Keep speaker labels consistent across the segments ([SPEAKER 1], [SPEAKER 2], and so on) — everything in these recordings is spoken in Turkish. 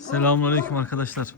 [SPEAKER 1] Selamünaleyküm arkadaşlar.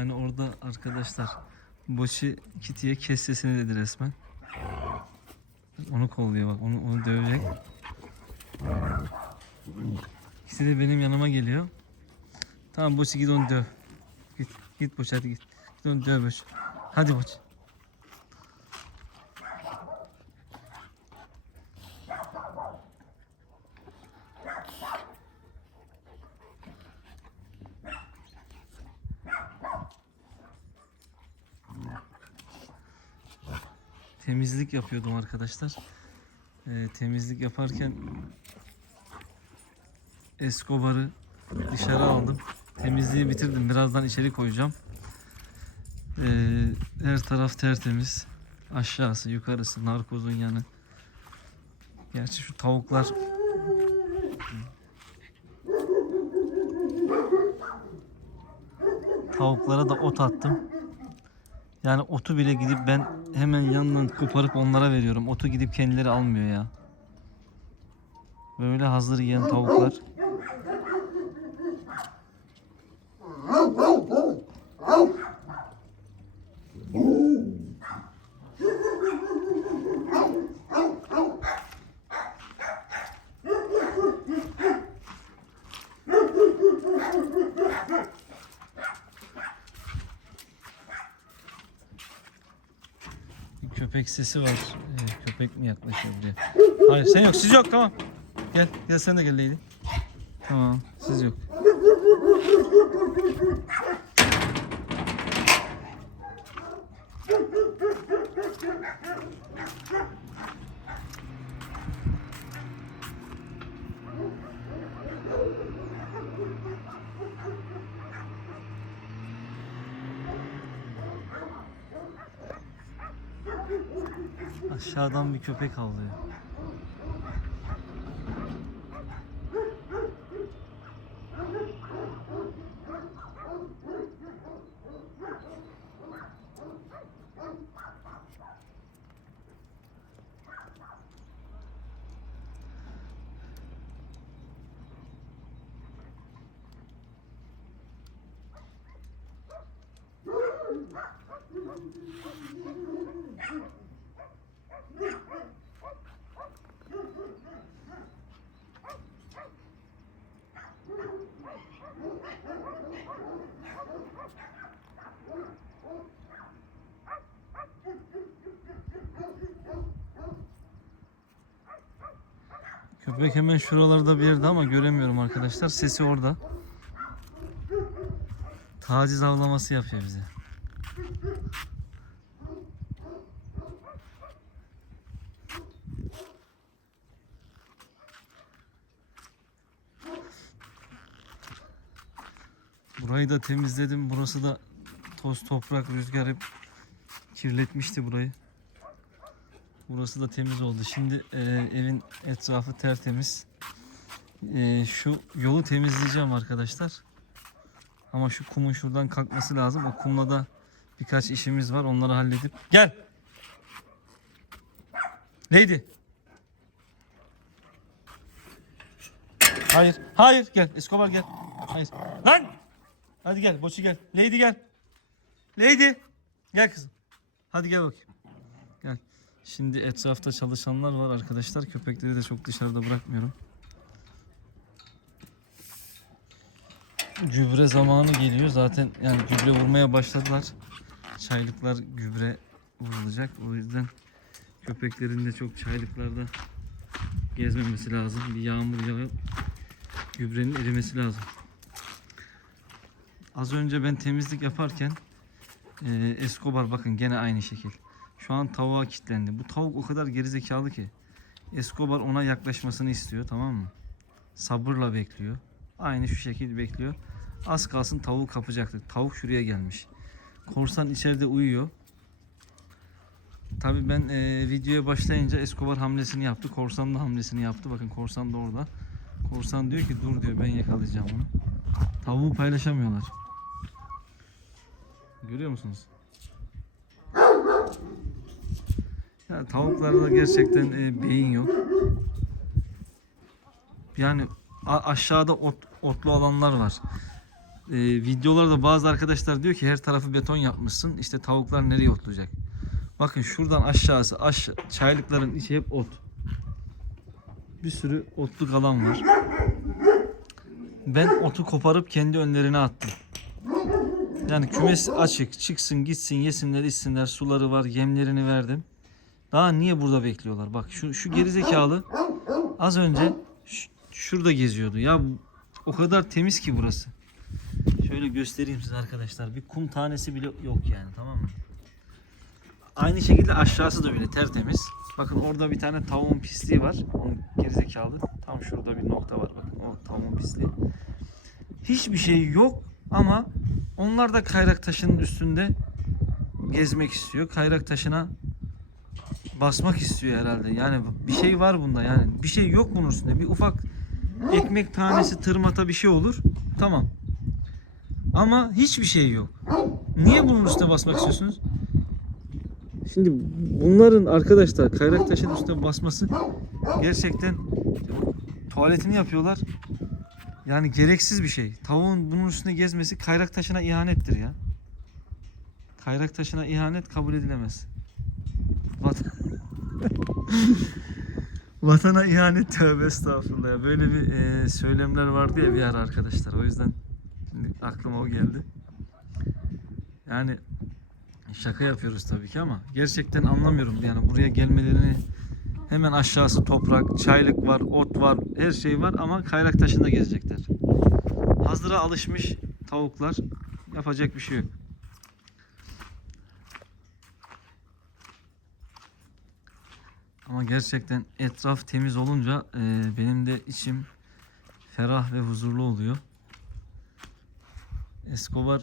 [SPEAKER 1] Yani orada arkadaşlar Boşi Kitty'ye kes sesini dedi resmen. Onu kolluyor bak onu, onu dövecek. İkisi de benim yanıma geliyor. Tamam Boşi git onu döv. Git git Boşi hadi git. Git onu döv Boşi. Hadi Boşi. Temizlik yapıyordum arkadaşlar. Ee, temizlik yaparken Escobar'ı dışarı aldım. Temizliği bitirdim. Birazdan içeri koyacağım. Ee, her taraf tertemiz. Aşağısı, yukarısı, narkozun yanı. Gerçi şu tavuklar Tavuklara da ot attım. Yani otu bile gidip ben hemen yanından koparıp onlara veriyorum. Otu gidip kendileri almıyor ya. Böyle hazır yiyen tavuklar. Köpek sesi var. Ee, köpek mi yaklaşıyor buraya? Hayır sen yok. Siz yok tamam. Gel. Gel sen de gel Leyli. Tamam. Siz yok. Aşağıdan bir köpek havlıyor. Köpek hemen şuralarda bir yerde ama göremiyorum arkadaşlar. Sesi orada. Taciz avlaması yapıyor bize. Burayı da temizledim. Burası da toz toprak rüzgar hep kirletmişti burayı. Burası da temiz oldu. Şimdi e, evin etrafı tertemiz. E, şu yolu temizleyeceğim arkadaşlar. Ama şu kumun şuradan kalkması lazım. O kumla da birkaç işimiz var. Onları halledip. Gel. Lady. Hayır. Hayır. Gel. Escobar gel. Hayır. Lan. Hadi gel. Boçu gel. Lady gel. Lady. Gel kızım. Hadi gel bakayım. Şimdi etrafta çalışanlar var arkadaşlar. Köpekleri de çok dışarıda bırakmıyorum. gübre zamanı geliyor. Zaten yani gübre vurmaya başladılar. Çaylıklar gübre vurulacak. O yüzden köpeklerin de çok çaylıklarda gezmemesi lazım. Bir yağmur yağıp gübrenin erimesi lazım. Az önce ben temizlik yaparken e, Escobar bakın gene aynı şekil. Şu an tavuğa kilitlendi. Bu tavuk o kadar gerizekalı ki. Escobar ona yaklaşmasını istiyor tamam mı? Sabırla bekliyor. Aynı şu şekilde bekliyor. Az kalsın tavuğu kapacaktık. Tavuk şuraya gelmiş. Korsan içeride uyuyor. Tabii ben e, videoya başlayınca Escobar hamlesini yaptı. Korsan da hamlesini yaptı. Bakın korsan da orada. Korsan diyor ki dur diyor ben yakalayacağım onu. Tavuğu paylaşamıyorlar. Görüyor musunuz? Ya tavuklarda gerçekten e, beyin yok. Yani aşağıda ot, otlu alanlar var. E, videolarda bazı arkadaşlar diyor ki her tarafı beton yapmışsın. İşte tavuklar nereye otlayacak? Bakın şuradan aşağısı aşağı çaylıkların içi hep ot. Bir sürü otluk alan var. Ben otu koparıp kendi önlerine attım. Yani kümes açık. Çıksın gitsin yesinler içsinler. Suları var yemlerini verdim. Daha niye burada bekliyorlar? Bak şu, şu gerizekalı az önce şurada geziyordu. Ya o kadar temiz ki burası. Şöyle göstereyim size arkadaşlar. Bir kum tanesi bile yok yani tamam mı? Aynı şekilde aşağısı da bile tertemiz. Bakın orada bir tane tavuğun pisliği var. Onun gerizekalı. Tam şurada bir nokta var bakın. O tavuğun pisliği. Hiçbir şey yok ama onlar da kayrak taşının üstünde gezmek istiyor. Kayrak taşına basmak istiyor herhalde. Yani bir şey var bunda yani. Bir şey yok bunun üstünde. Bir ufak ekmek tanesi tırmata bir şey olur. Tamam. Ama hiçbir şey yok. Niye bunun üstüne basmak istiyorsunuz? Şimdi bunların arkadaşlar kayrak taşın üstüne basması gerçekten tuvaletini yapıyorlar. Yani gereksiz bir şey. Tavuğun bunun üstüne gezmesi kayrak taşına ihanettir ya. Kayrak taşına ihanet kabul edilemez. Vat- Vatana ihanet tövbe estağfurullah ya. Böyle bir e, söylemler vardı ya bir ara arkadaşlar. O yüzden aklıma o geldi. Yani şaka yapıyoruz tabii ki ama gerçekten anlamıyorum. Yani buraya gelmelerini hemen aşağısı toprak, çaylık var, ot var, her şey var ama kayrak taşında gezecekler. Hazıra alışmış tavuklar yapacak bir şey yok. Ama gerçekten etraf temiz olunca e, benim de içim ferah ve huzurlu oluyor. Escobar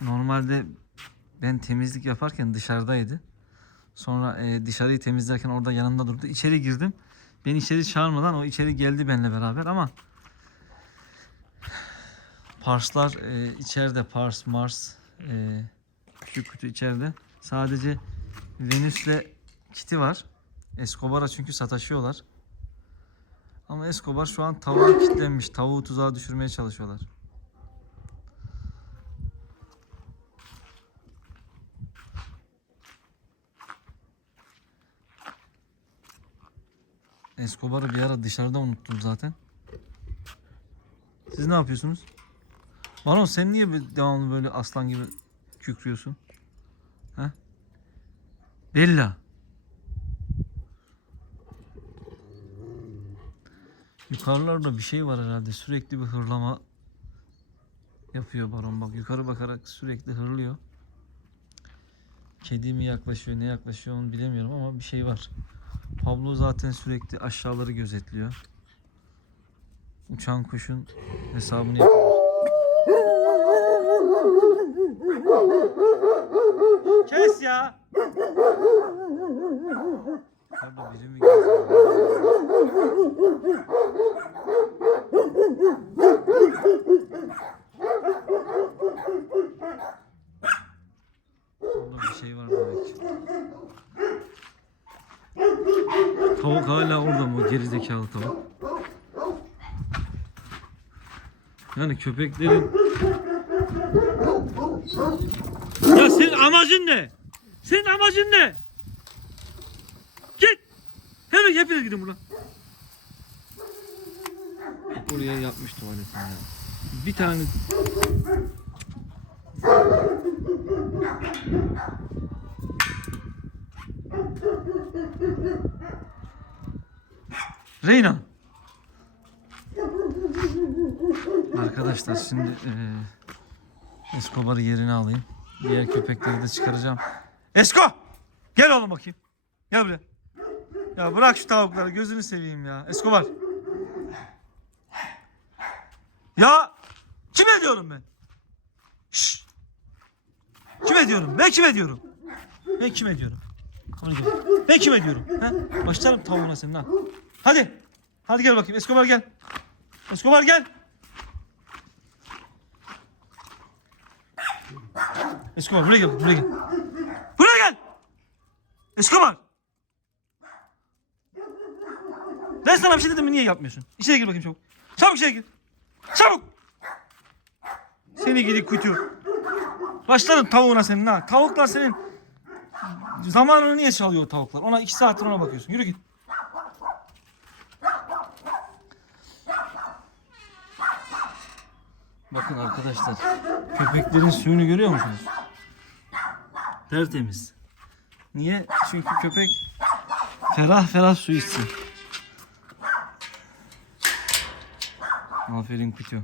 [SPEAKER 1] normalde ben temizlik yaparken dışarıdaydı. Sonra e, dışarıyı temizlerken orada yanımda durdu. İçeri girdim. Beni içeri çağırmadan o içeri geldi benimle beraber ama Parslar e, içeride Pars, Mars e, küçük kutu içeride. Sadece Venüs'le Kiti var. Escobar'a çünkü sataşıyorlar. Ama Escobar şu an tavuğa kilitlenmiş. Tavuğu tuzağa düşürmeye çalışıyorlar. Escobar'ı bir ara dışarıda unuttum zaten. Siz ne yapıyorsunuz? Baron sen niye devamlı böyle aslan gibi kükrüyorsun? Ha? Bella. Yukarılarda bir şey var herhalde. Sürekli bir hırlama yapıyor baron. Bak yukarı bakarak sürekli hırlıyor. Kedi mi yaklaşıyor, ne yaklaşıyor onu bilemiyorum ama bir şey var. Pablo zaten sürekli aşağıları gözetliyor. Uçan kuşun hesabını yapıyor. Kes ya! Orada biri mi Orada bir şey var demek. Tavuk hala orada mı? Gerizekalı tavuk. Yani köpeklerin... Ya senin amacın ne? Senin amacın ne? Git! Hemen hepiniz gidin buradan. Oraya yapmış tuvaletini ya. bir tane Reyna. Arkadaşlar şimdi eee Escobar'ı yerine alayım. Diğer köpekleri de çıkaracağım. Esko! Gel oğlum bakayım. Gel buraya. Ya bırak şu tavukları gözünü seveyim ya. Escobar. Ya kime diyorum ben? Şşş. Kime diyorum? Ben kime diyorum? Ben kime diyorum? Hadi gel. Ben kime diyorum? Ha? Başlarım tavuğuna senin ha. Hadi. Hadi gel bakayım. Escobar gel. Escobar gel. Escobar buraya gel. Buraya gel. Buraya gel. Escobar. Ben sana bir şey dedim mi niye yapmıyorsun? İçeri gir bakayım çabuk. Çabuk içeri gir. Çabuk. Seni gidi kutu. Başlarım tavuğuna senin ha. Tavuklar senin zamanını niye çalıyor tavuklar? Ona iki saattir ona bakıyorsun. Yürü git. Bakın arkadaşlar. Köpeklerin suyunu görüyor musunuz? Tertemiz. Niye? Çünkü köpek ferah ferah su içsin. Aferin kutu.